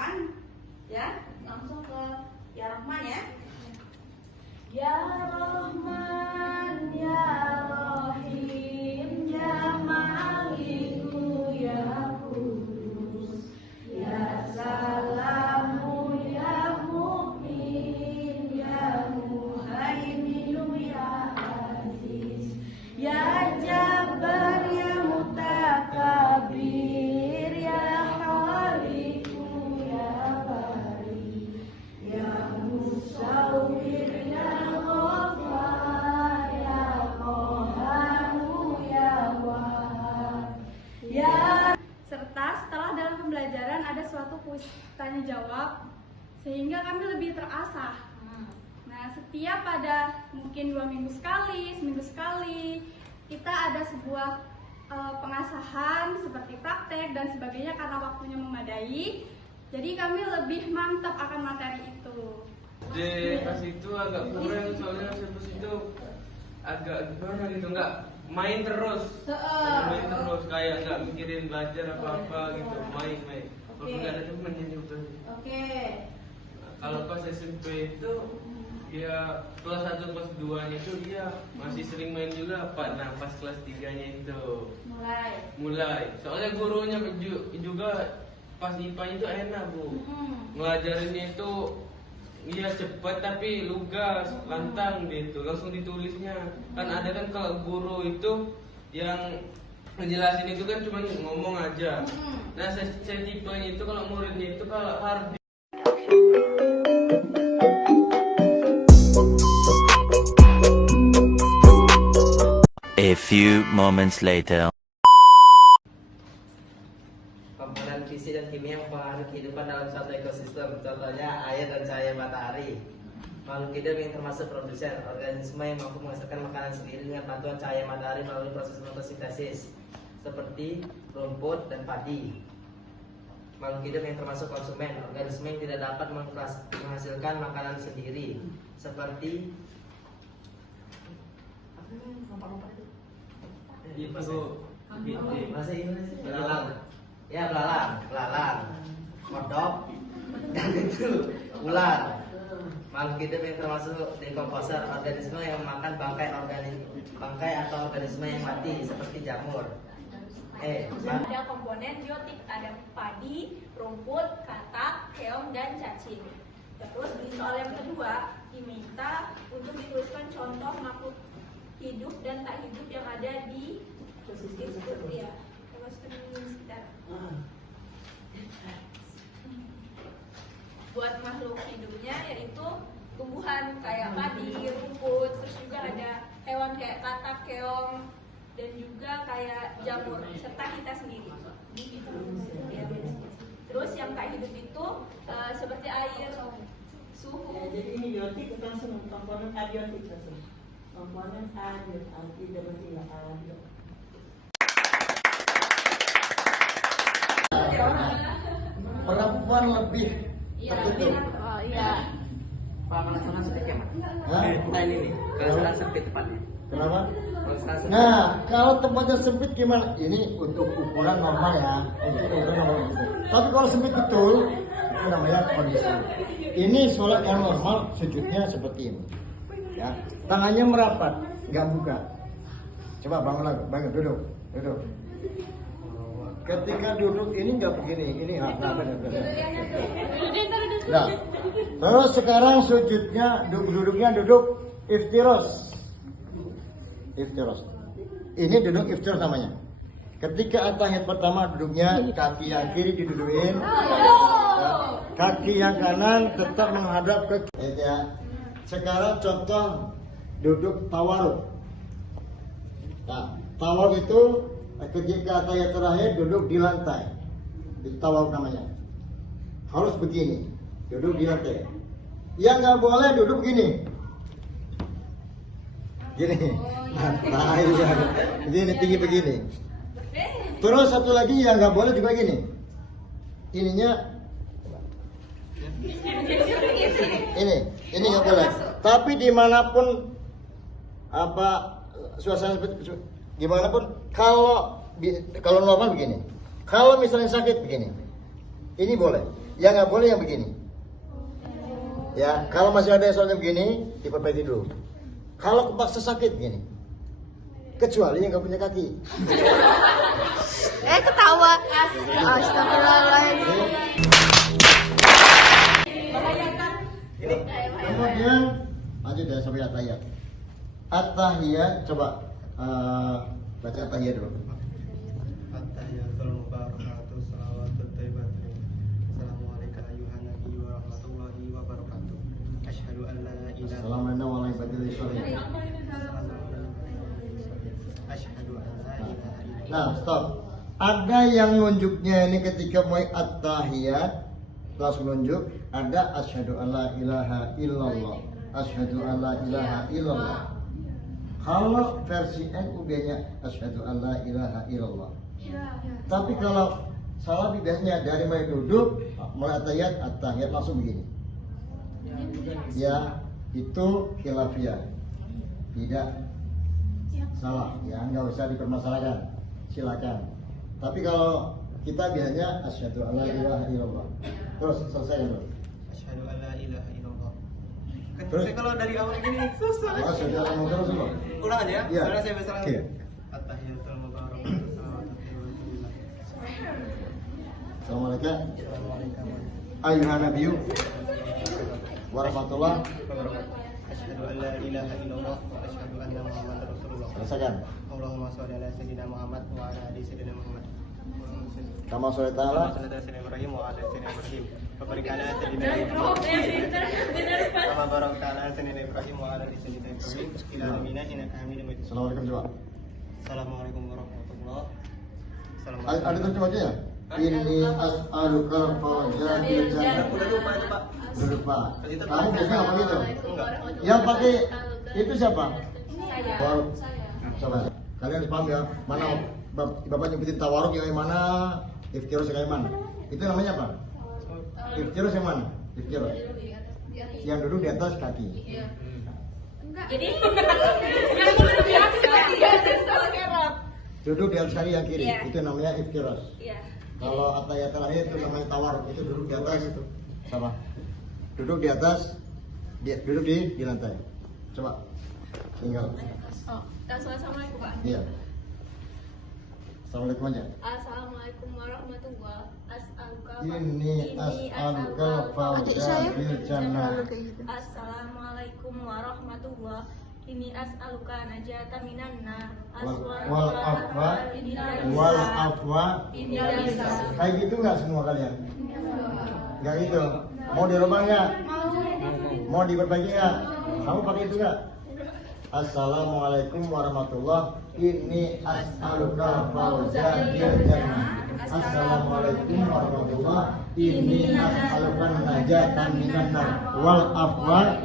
Rahman, ya langsung ke Ya Rahman ya. Ya Rahman, Ya Rahim, Ya Maliku, Ya Kudus, Ya Salamu, Ya Mu'min, Ya Muhaiminu, Ya Aziz, Ya Jabbar, Ya Mutakabir, Ya Khaliku, Ya Bari, Ya Musawwir, Ya Ghaffar, Ya Qaharu, Ya Wahhab, Ya. Serta setelah dalam pembelajaran ada suatu kuis tanya jawab sehingga kami lebih terasah. Nah, setiap pada mungkin 2 minggu sekali, seminggu sekali, kita ada sebuah pengasahan seperti praktek dan sebagainya karena waktunya memadai. Jadi kami lebih mantap akan materi itu. Di pas itu agak kurang soalnya pas itu agak gimana gitu, nggak main terus kayak nggak mikirin belajar apa gitu, main walaupun nggak ada temennya juga. Oke. Kalau pas SMP itu ya kelas 1 kelas 2 nya itu dia masih sering main juga Pak. Nah pas kelas 3 nya itu mulai soalnya gurunya juga pas IPA itu enak Bu, ngelajarinnya itu iya cepat tapi lugas, lantang gitu, langsung ditulisnya. Kan ada kan kalau guru itu yang ngejelasin itu kan cuma ngomong aja. Nah saya tipenya itu kalau muridnya itu kalau harus A few moments later. Komponen fisik dan kimia yang mempengaruhi kehidupan dalam suatu ekosistem, contohnya air dan cahaya matahari. Makhluk hidup yang termasuk produsen, organisme yang mampu menghasilkan makanan sendiri dengan bantuan cahaya matahari melalui proses fotosintesis, seperti rumput dan padi. Makhluk hidup yang termasuk konsumen, organisme yang tidak dapat menghasilkan makanan sendiri, seperti bahasa Inggris belalang. Ya belalang, kodok, dan itu ular. Makhluk hidup yang termasuk dekomposer, organisme yang memakan bangkai atau organisme yang mati seperti jamur. Ada komponen biotik, ada padi, rumput, katak, keong, dan cacing. Terus di soal yang kedua diminta untuk dituliskan contoh makhluk hidup dan tak hidup yang ada di sekitar. Buat makhluk hidupnya yaitu tumbuhan kayak padi, rumput, terus juga ada hewan kayak katak, keong, dan juga kayak jamur, serta kita sendiri. Terus yang tak hidup itu seperti air, suhu. Jadi ini biotik langsung komponen abiotik langsung. Komponen abiotik berarti abiotik. Perempuan lebih tertutup. Pak penasaran sedikit Mas. Hah? Nah ini nih, kalau sempit tepatnya. Kenapa? Kalau sempit. Nah, kalau tempatnya sempit gimana? Ini untuk ukuran normal ya. Ukuran normal gitu. Tapi kalau sempit betul, itu namanya kondisi. Ini sholat yang normal, sujudnya seperti ini. Ya, tangannya merapat, nggak buka. Coba bangun lagi, bangun, duduk. Ketika duduk ini nggak begini, ini benar. Nah, terus sekarang sujudnya, duduknya duduk iftiros. Ini duduk iftiros namanya. Ketika at-tahiyat pertama duduknya kaki yang kiri didudukin, kaki yang kanan tetap menghadap ke kiri. Ya. Sekarang contoh duduk tawaruk. Nah, tawaruk itu ketika tahiyat terakhir duduk di lantai, itu tawaruk namanya. Harus begini, duduk di lantai. Yang nggak boleh duduk begini, gini. Nah, iya, begini tinggi begini. Terus satu lagi yang nggak boleh juga gini. Ininya, ini nggak boleh. Tapi dimanapun suasana seperti gimana pun, kalau normal begini, kalau misalnya sakit begini, ini boleh. Yang nggak boleh yang begini. Ya, kalau masih ada yang soalnya begini, diperbaiki dulu. Kalau kepaksa sakit gini, kecuali yang nggak punya kaki. Ketawa. Astagfirullahaladzim. Kemudian lanjut ya sampai at-tahiyat. At-tahiyat coba baca at-tahiyat dulu. At-tahiyatul mubarakatuh, salawatut thayyibatun. Assalamualaikum ayuhan nabi wa rahmatullahi wa barakatuh. Asyhadu an la ilaha illallah. Assalamualaikum. Asyhadu an la ilaha illallah. Nah, stop. Ada yang nunjuknya ini ketika mulai at-tahiyat langsung nunjuk, ada asyhadu alla ilaha illallah. Asyhadu alla ilaha illallah. Kalau versi NU biasanya asyhadu alla ilaha illallah. Tapi kalau Salafi biasanya dari mulai duduk, mulai at-tahiyat langsung begini. Ya, itu khilafiyah. Tidak salah, ya nggak usah dipermasalahkan. Silakan. Tapi kalau kita biasanya asyhadu alla ilaha illallah. Terus selesai dulu. Asyhadu an la ilaha illallah. Kan Terus? saya kalau dari awal gini susah. Oh, sudah kamu terus dulu. Ulang aja ya. Iya. Karena saya bisa Oke. At-tahiyatul mubarakatuh, salawatut thayyibatun. Assalamualaikum. Assalamualaikum Ayuhan nabiyyu warahmatullah. wabarakatuh. Asyhadu an la ilaha illallah wa asyhadu anna Muhammadar Rasulullah. Selesaikan. Allahumma sholli ala sayyidina Muhammad wa ala ali sayyidina Muhammad. Kama sholli ta'ala. Ibrahim wa ala sayyidina Ibrahim. Wa barik ala sayyidina Kama barakta ala sayyidina Ibrahim wa ala ali sayyidina Ibrahim. Ila amina innaka Hamidum Majid. Assalamualaikum coba. Assalamualaikum warahmatullahi wabarakatuh. Ada terjemah aja ya? Ini as'aluka fawza bil jannah. Udah lupa itu, Pak. Udah lupa. Kamu biasanya apa gitu? Yang pakai itu siapa? Tawaruk. Coba. Kalian harus paham ya. Mana Bapak nyebutin tawaruk yang mana? Iftirus yang mana? Itu namanya apa? Iftirus yang mana? Iftirus. Yang duduk di atas kaki. Jadi yang duduk di atas kaki Duduk di atas kaki yang kiri. Iya. Itu namanya iftirus. Iya. Kalau at-tahiyat terakhir itu namanya tawaruk. Itu duduk di atas itu. Sama. Duduk di atas, duduk di lantai. Coba. Tinggal. Assalamualaikum Pak. Iya. Assalamualaikum aja. Assalamualaikum warahmatullahi wabarakatuh. Ini as'aluka fawza bil jannah. Assalamualaikum warahmatullahi. Ini as'aluka najata minan nar. Wal afwa. Kayak gitu nggak semua kalian? Nggak gitu. Mau dirubah nggak? Mau diperbaiki nggak? Kamu pakai itu nggak? Assalamualaikum warahmatullahi. Ini as'aluka fawza bil jannah. Assalamualaikum warahmatullahi. Ini as'aluka najatan minan nar wal afwa.